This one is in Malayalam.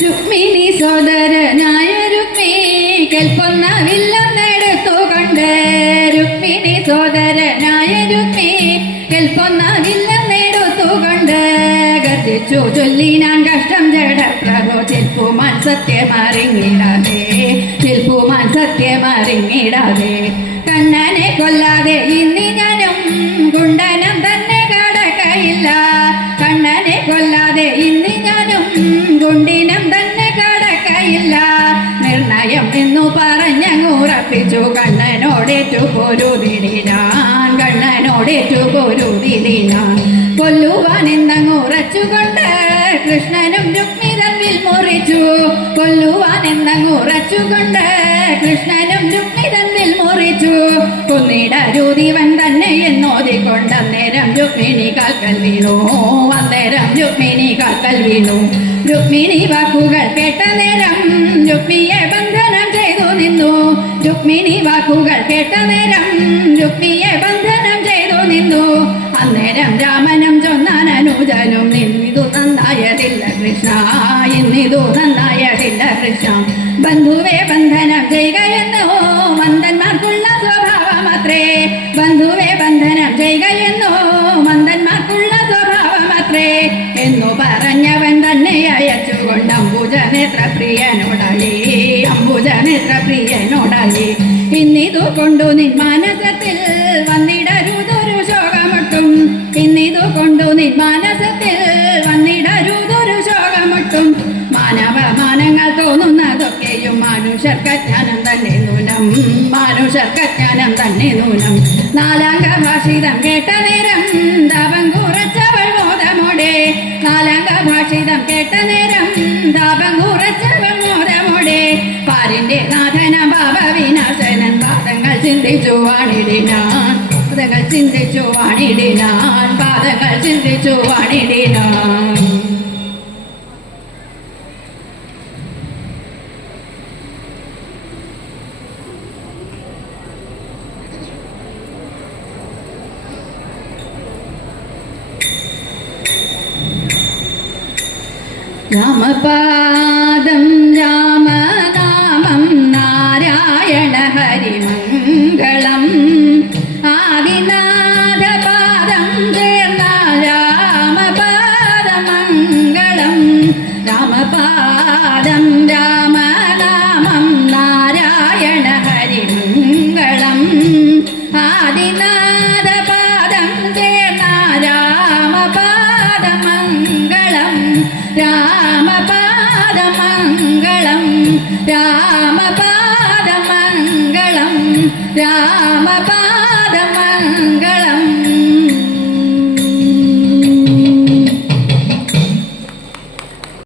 രുക്മിണി സോദരനായ രുക്മി കൽപ്പൊന്ന വില്ലെന്നെടുത്തുകൊണ്ട് രുക്മിണി സോദരനായ രുക്മി കൽപ്പൊന്ന വില്ലെന്നെടുത്തുകൊണ്ട് ഗർജിച്ചു ചൊല്ലി ഞാൻ കഷ്ടം ജഡപ്രഭോ ചിൽപ്പുമാൻ സത്യമറിഞ്ഞിടാതെ ചിൽപ്പുമാൻ സത്യമറിഞ്ഞിടാതെ ഗുണ്ടിനം തന്നെ കടക്കയില്ല. നിർണയം എന്നു പറഞ്ഞങ്ങുറപ്പിച്ചു കണ്ണനോടേറ്റു പൊരുതിടിനാൻ കണ്ണനോടേറ്റു പൊരുതിടിനാൻ കൊല്ലുവാൻ എന്നങ്ങുറച്ചുകൊണ്ട് കൃഷ്ണനും രുക്മി തമ്മിൽ മുറിച്ചു. കൊല്ലുവാൻ എന്നങ്ങുറച്ചുകൊണ്ട് കൃഷ്ണനും രുക്മി തമ്മിൽ മുറിച്ചു. കുന്നിടരുതി എന്നോതിക്കൊണ്ട് അന്നേരം രുക്മിണി കാൽക്കൽ വീണു. അന്നേരം രുക്മിണി കാൽക്കൽ വീണു. രുക്മിണി വാക്കുകൾ കേട്ട നേരം രുക്മിയെ ബന്ധനം ചെയ്തു നിന്നു. രുക്മിണി വാക്കുകൾ കേട്ട നേരം രുക്മിയെ ബന്ധനം ചെയ്തു നിന്നു. അന്നേരം രാമനും ചൊന്നാൻ അനുജനും നിന്നിതു നന്നായതില്ല കൃഷ്ണ ഇന്നിതു നന്നായതില്ല കൃഷ്ണ. ബന്ധുവെ ബന്ധനം ചെയ്യുകയെന്നോ അംബുജ നേത്രപ്രിയനോടായി അംബുജ നേത്രപ്രിയനോടായി ഇന്നിതു കൊണ്ടു നിൻ മാനസത്തിൽ വന്നിടരുതൊരു ശോകമൊട്ടും. ഇന്നിതു കൊണ്ടു നിൻ മാനസത്തിൽ വന്നിടരുതൊരു ശോകമൊട്ടും. മാനവ മാനങ്ങൾ തോന്നുന്നതൊക്കെയും മാനുഷർക്കജ്ഞാനം തന്നെ നൂനം. മാനുഷർക്കജ്ഞാനം തന്നെ നൂനം. നാലാംഗ ഭാഷിതം കേട്ട പാദങ്ങൾ ചിന്തിച്ചു വാണിടിനാൻ പാദങ്ങൾ ചിന്തിച്ചു വാണിടിനാൻ രാമപാദം രാമപാദം രാമനാമം നാരായണ ഹരിമംഗളം. ആദിനാഥപാദം ചേർന്ന രാമപാദമംഗളം രാമപാദമംഗളം രാമപാദമംഗളം. രാമപാദമംഗളം.